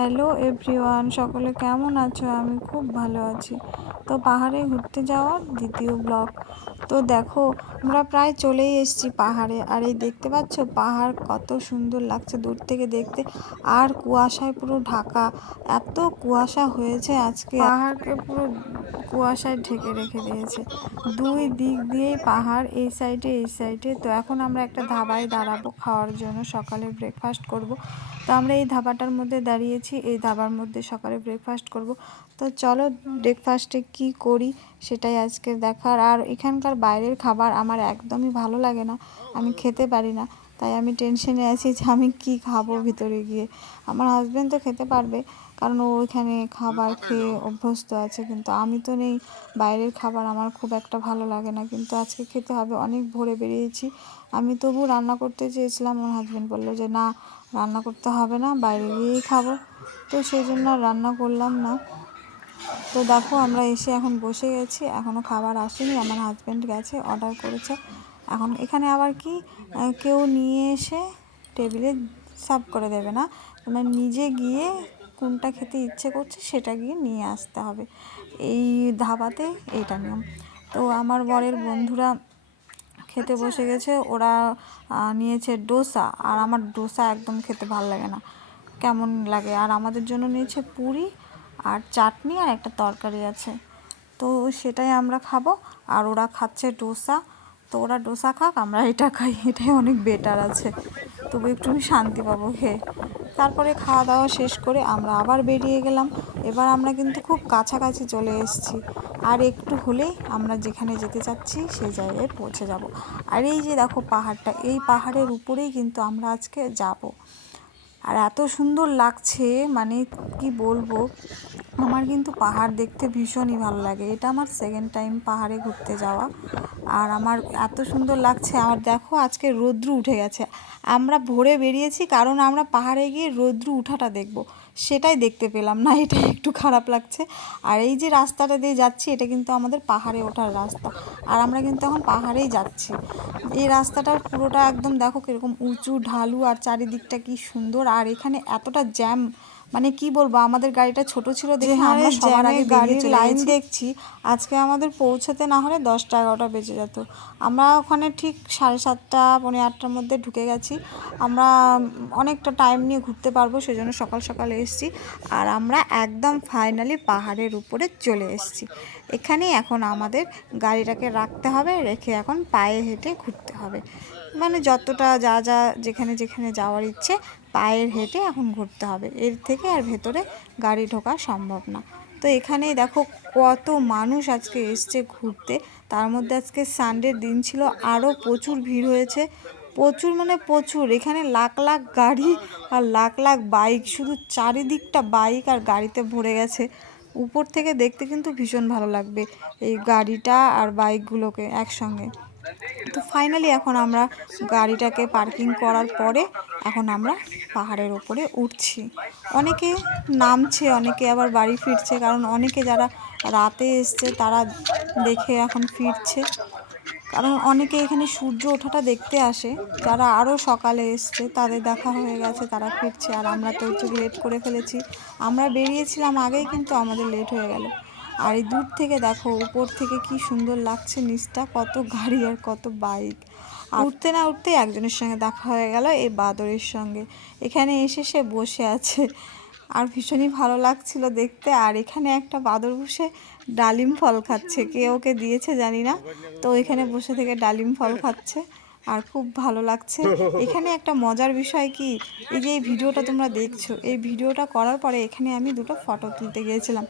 Hello everyone, সকলে কেমন আছো? আমি খুব ভালো আছি। তো পাহাড়ে ঘুরতে যাওয়ার দ্বিতীয় ব্লগ। তো দেখো, আমরা প্রায় চলেই এসেছি পাহাড়ে। আর এই দেখতে পাচ্ছ পাহাড় কত সুন্দর লাগছে দূর থেকে দেখতে। আর কুয়াশায় পুরো ঢাকা, এত কুয়াশা হয়েছে আজকে, পাহাড়কে পুরো কুয়াশায় ঢেকে রেখে দিয়েছে। দুই দিক দিয়েই পাহাড়, এই সাইডে এই সাইডে। তো এখন আমরা একটা ধাবায় দাঁড়াবো খাওয়ার জন্য, সকালে ব্রেকফাস্ট করব। তো আমরা এই ধাবাটার মধ্যে দাঁড়িয়েছি, এই ধাবার মধ্যে সকালে ব্রেকফাস্ট করব। তো চলো ব্রেকফাস্টে কি করি সেটাই আজকে দেখার। আর এখানকার বাইরের খাবার আমার একদমই ভালো লাগে না, আমি খেতে পারি না। তাই আমি টেনশনে আছি যে আমি কি খাবো ভিতরে গিয়ে। আমার হাজব্যান্ড তো খেতে পারবে, কারণ ও ওইখানে খাবার খেয়ে অভ্যস্ত আছে, কিন্তু আমি তো নেই। বাইরের খাবার আমার খুব একটা ভালো লাগে না, কিন্তু আজকে খেতে হবে। অনেক ভোরে বেরিয়েছি, আমি তবু রান্না করতে চেয়েছিলাম। আমার হাজব্যান্ড বললো যে না, রান্না করতে হবে না, বাইরে গিয়েই খাবো। তো সেই জন্য রান্না করলাম না। তো দেখো, আমরা এসে এখন বসে গেছি, এখনও খাবার আসেনি। আমার হাজব্যান্ড গেছে, অর্ডার করেছে। এখন এখানে আবার কি, কেউ নিয়ে এসে টেবিলে সার্ভ করে দেবে না, তোমার নিজে গিয়ে কোনটা খেতে ইচ্ছে করছে সেটা গিয়ে নিয়ে আসতে হবে। এই ধাবাতে এইটা নিয়ম। তো আমার বরের বন্ধুরা খেতে বসে গেছে, ওরা নিয়েছে ডোসা। আর আমার ডোসা একদম খেতে ভালো লাগে না, কেমন লাগে। আর আমাদের জন্য নিয়েছে পুরি আর চাটনি আর একটা তরকারি আছে, তো সেটাই আমরা খাবো। আর ওরা খাচ্ছে ডোসা। তো ওরা ডোসা খাক, আমরা এটা খাই, এটাই অনেক বেটার আছে, তবু একটু শান্তি পাবো খেয়ে। তারপরে খাওয়া দাওয়া শেষ করে আমরা আবার বেরিয়ে গেলাম। এবার আমরা কিন্তু খুব কাছাকাছি চলে এসেছি, আর একটু হলেই আমরা যেখানে যেতে চাচ্ছি সেই জায়গায় পৌঁছে যাব। আর এই যে দেখো পাহাড়টা, এই পাহাড়ের উপরেই কিন্তু আমরা আজকে যাব। আর এত সুন্দর লাগছে, মানে কি বলবো। আমার কিন্তু পাহাড় দেখতে ভীষণই ভালো লাগে, এটা আমার সেকেন্ড টাইম পাহাড়ে ঘুরতে যাওয়া। আর আমার এত সুন্দর লাগছে। আর দেখো আজকে রৌদ্র উঠে গেছে, আমরা ভোরে বেরিয়েছি কারণ আমরা পাহাড়ে গিয়ে রৌদ্র উঠাটা দেখব, সেটাই দেখতে পেলাম না, এটা একটু খারাপ লাগছে। আর এই যে রাস্তাটা দিয়ে যাচ্ছি, এটা কিন্তু আমাদের পাহাড়ে ওঠার রাস্তা, আর আমরা কিন্তু এখন পাহাড়েই যাচ্ছি। এই রাস্তাটার পুরোটা একদম দেখো কীরকম উঁচু ঢালু, আর চারিদিকটা কি সুন্দর। আর এখানে এতটা জ্যাম, মানে কি বলবো, আমাদের গাড়িটা ছোট ছিল দেখে আমরা সবার আগে গাড়ির লাইন দেখছি। আজকে আমাদের পৌঁছাতে না হলে 10টা 11টা বেজে যেত। আমরা ওখানে ঠিক 7:30 পৌনে 8টার মধ্যে ঢুকে গেছি। আমরা অনেকটা টাইম নিয়ে ঘুরতে পারবো, সেজন্য সকাল সকাল এসেছি। আর আমরা একদম ফাইনালি পাহাড়ের উপরে চলে এসেছি। এখানে এখন আমাদের গাড়িটাকে রাখতে হবে, রেখে এখন পায়ে হেঁটে ঘুরতে হবে। মানে যতটা যা যা যেখানে যেখানে যাওয়ার ইচ্ছে পায়ের হেঁটে এখন ঘুরতে হবে, এর থেকে আর ভেতরে গাড়ি ঢোকা সম্ভব না। তো এখানেই দেখো কত মানুষ আজকে এসছে ঘুরতে, তার মধ্যে আজকে সানডের দিন ছিল, আরও প্রচুর ভিড় হয়েছে। প্রচুর মানে প্রচুর, এখানে লাখ লাখ গাড়ি আর লাখ লাখ বাইক, শুধু চারিদিকটা বাইক আর গাড়িতে ভরে গেছে। উপর থেকে দেখতে কিন্তু ভীষণ ভালো লাগবে এই গাড়িটা আর বাইকগুলোকে একসঙ্গে। তো ফাইনালি এখন আমরা গাড়িটাকে পার্কিং করার পরে এখন আমরা পাহাড়ের ওপরে উঠছি। অনেকে নামছে, অনেকে আবার বাড়ি ফিরছে, কারণ অনেকে যারা রাতে এসছে তারা দেখে এখন ফিরছে। কারণ অনেকে এখানে সূর্য ওঠাটা দেখতে আসে, যারা আরও সকালে এসছে তাদের দেখা হয়ে গেছে, তারা ফিরছে। আর আমরা তো একটু লেট করে ফেলেছি, আমরা বেরিয়েছিলাম আগেই, কিন্তু আমাদের লেট হয়ে গেল। আর এই দূর থেকে দেখো, উপর থেকে কি সুন্দর লাগছে নিচটা, কত গাড়ি আর কত বাইক। আর উঠতে না উঠতেই একজনের সঙ্গে দেখা হয়ে গেল, এই বাদরের সঙ্গে। এখানে এসে সে বসে আছে, আর ভীষণই ভালো লাগছিল দেখতে। আর এখানে একটা বাদর বসে ডালিম ফল খাচ্ছে, কে ওকে দিয়েছে জানি না, তো এখানে বসে থেকে ডালিম ফল খাচ্ছে, আর খুব ভালো লাগছে। এখানে একটা মজার বিষয় কি, এই যে এই ভিডিওটা তোমরা দেখছো, এই ভিডিওটা করার পরে এখানে আমি দুটো ফটো তুলতে গিয়েছিলাম।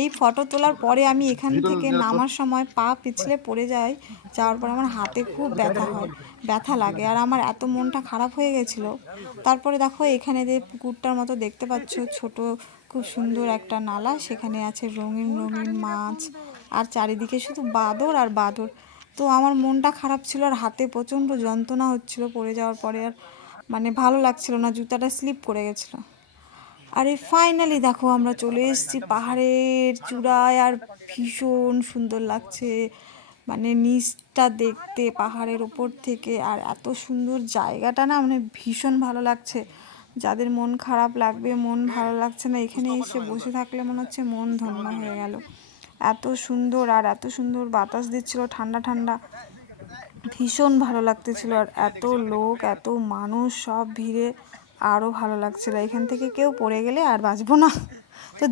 এই ফটো তোলার পরে আমি এখান থেকে নামার সময় পা পিছলে পড়ে যাই, যাওয়ার পর আমার হাতে খুব ব্যথা হয়, ব্যথা লাগে, আর আমার এত মনটা খারাপ হয়ে গেছিলো। তারপরে দেখো এখানে যে পুকুরটার মতো দেখতে পাচ্ছ, ছোট খুব সুন্দর একটা নালা, সেখানে আছে রঙিন রঙিন মাছ, আর চারিদিকে শুধু বাদর আর বাদর। তো আমার মনটা খারাপ ছিল, আর হাতে প্রচণ্ড যন্ত্রণা হচ্ছিল পড়ে যাওয়ার পরে, আর মানে ভালো লাগছিল না, জুতাটা স্লিপ করে গেছিলো। আর এই ফাইনালি দেখো আমরা চলে এসেছি পাহাড়ের চূড়ায়, আর ভীষণ সুন্দর লাগছে, মানে নিচটা দেখতে পাহাড়ের ওপর থেকে। আর এত সুন্দর জায়গাটা না, মানে ভীষণ ভালো লাগছে। যাদের মন খারাপ লাগবে, মন ভালো লাগছে না, এখানে এসে বসে থাকলে মনে হচ্ছে মন ধন্য হয়ে গেল। এত সুন্দর, আর এত সুন্দর বাতাস দিচ্ছিল, ঠান্ডা ঠান্ডা, ভীষণ ভালো লাগতেছিল। আর এত লোক, এত মানুষ, সব ভিড়ে আরও ভালো লাগছিল। এখান থেকে কেউ পড়ে গেলে আর বাঁচবো না। তো